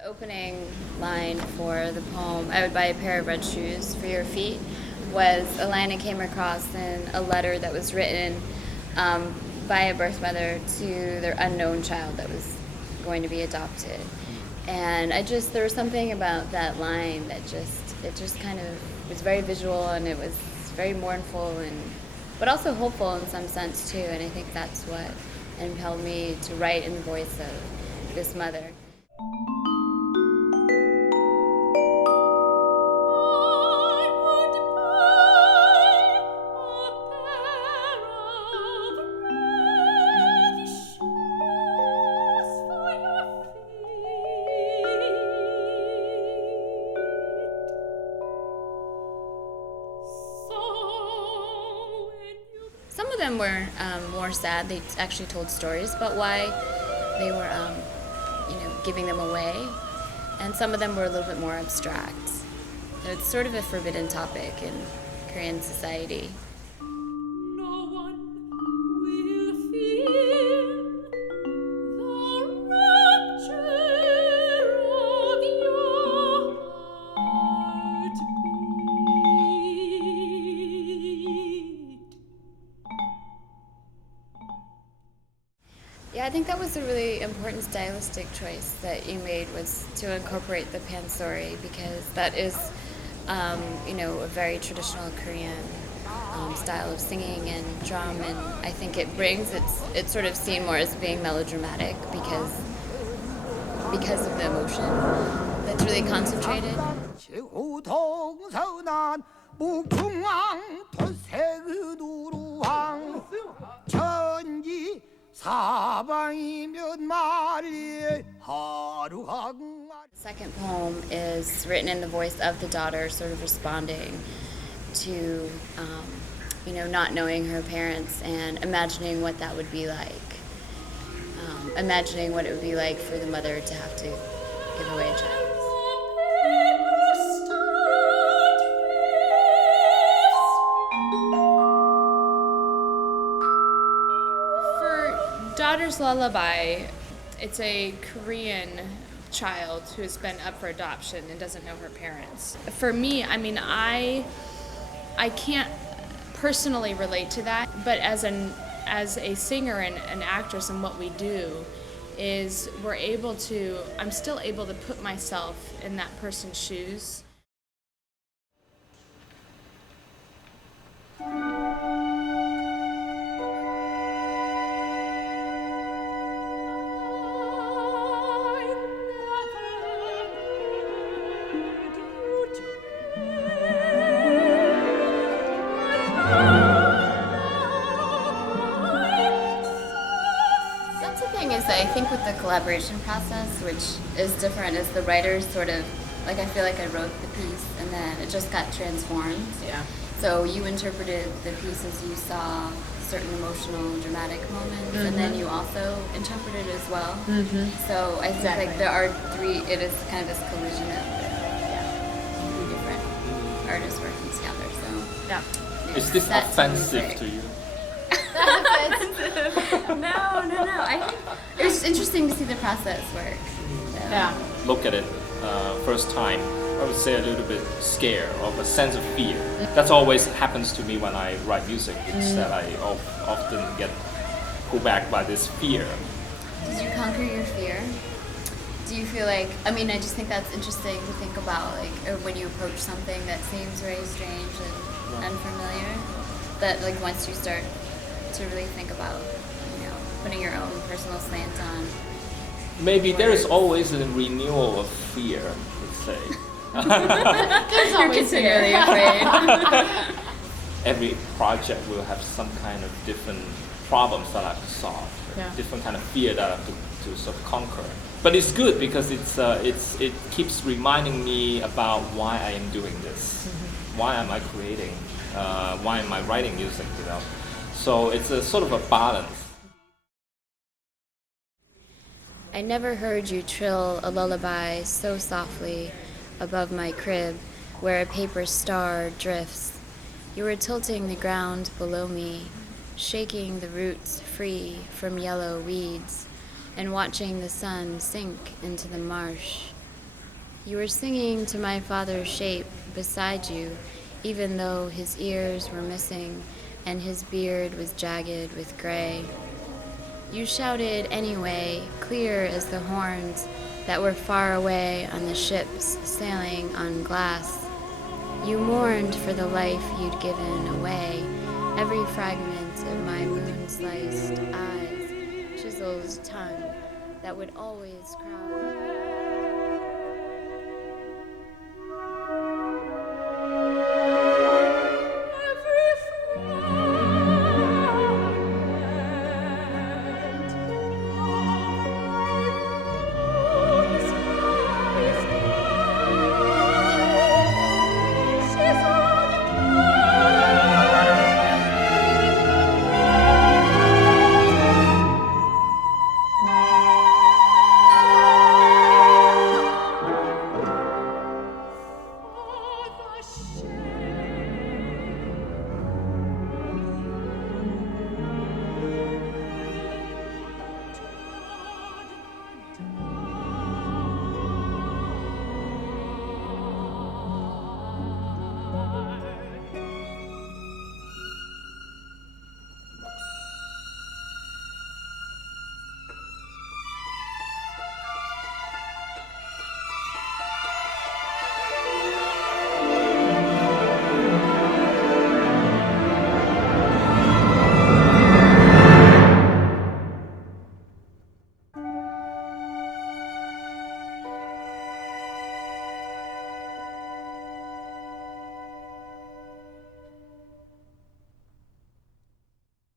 The opening line for the poem, "I would buy a pair of red shoes for your feet," was a line I came across in a letter that was written by a birth mother to their unknown child that was going to be adopted. And there was something about that line that it just kind of was very visual, and it was very mournful, but also hopeful in some sense too. And I think that's what impelled me to write in the voice of this mother. Some of them were more sad. They actually told stories about why they were, giving them away, and some of them were a little bit more abstract. So it's sort of a forbidden topic in Korean society. No one will feel the rapture of your heartbeat. Yeah, I think that was a really important stylistic choice that you made, was to incorporate the pansori, because that is, a very traditional Korean style of singing and drum, and I think it's sort of seen more as being melodramatic because of the emotion that's really concentrated. The second poem is written in the voice of the daughter, sort of responding to, not knowing her parents and imagining what that would be like. Imagining what it would be like for the mother to have to give away a child. Daughter's Lullaby, it's a Korean child who has been up for adoption and doesn't know her parents. For me, I can't personally relate to that, but as a singer and an actress, and what we do is I'm still able to put myself in that person's shoes. I think with the collaboration process, which is different, is the writers sort of, I feel like I wrote the piece and then it just got transformed. Yeah. So you interpreted the piece as you saw certain emotional, dramatic moments, and then you also interpreted it as well. So I think there are it is kind of this collision of three different artists working together. So yeah. Is this offensive to you? No. I think it was just interesting to see the process work. So. Yeah. Look at it first time, I would say a little bit scared, of a sense of fear. That's always happens to me when I write music. It's that I often get pulled back by this fear. Did you conquer your fear? Do you feel like, I just think that's interesting to think about, when you approach something that seems very strange and unfamiliar, that once you start to really think about, putting your own personal slant on. Maybe there is always a renewal of fear, let's say. You're continually afraid. Every project will have some kind of different problems that I have to solve, different kind of fear that I have to sort of conquer. But it's good because it keeps reminding me about why I am doing this, why am I creating, why am I writing music, So it's a sort of a balance. I never heard you trill a lullaby so softly above my crib, where a paper star drifts. You were tilting the ground below me, shaking the roots free from yellow weeds, and watching the sun sink into the marsh You were singing to my father's shape beside you, even though his ears were missing and his beard was jagged with gray. You shouted anyway, clear as the horns that were far away on the ships sailing on glass. You mourned for the life you'd given away, every fragment of my moon-sliced eyes, chiseled tongue that would always cry.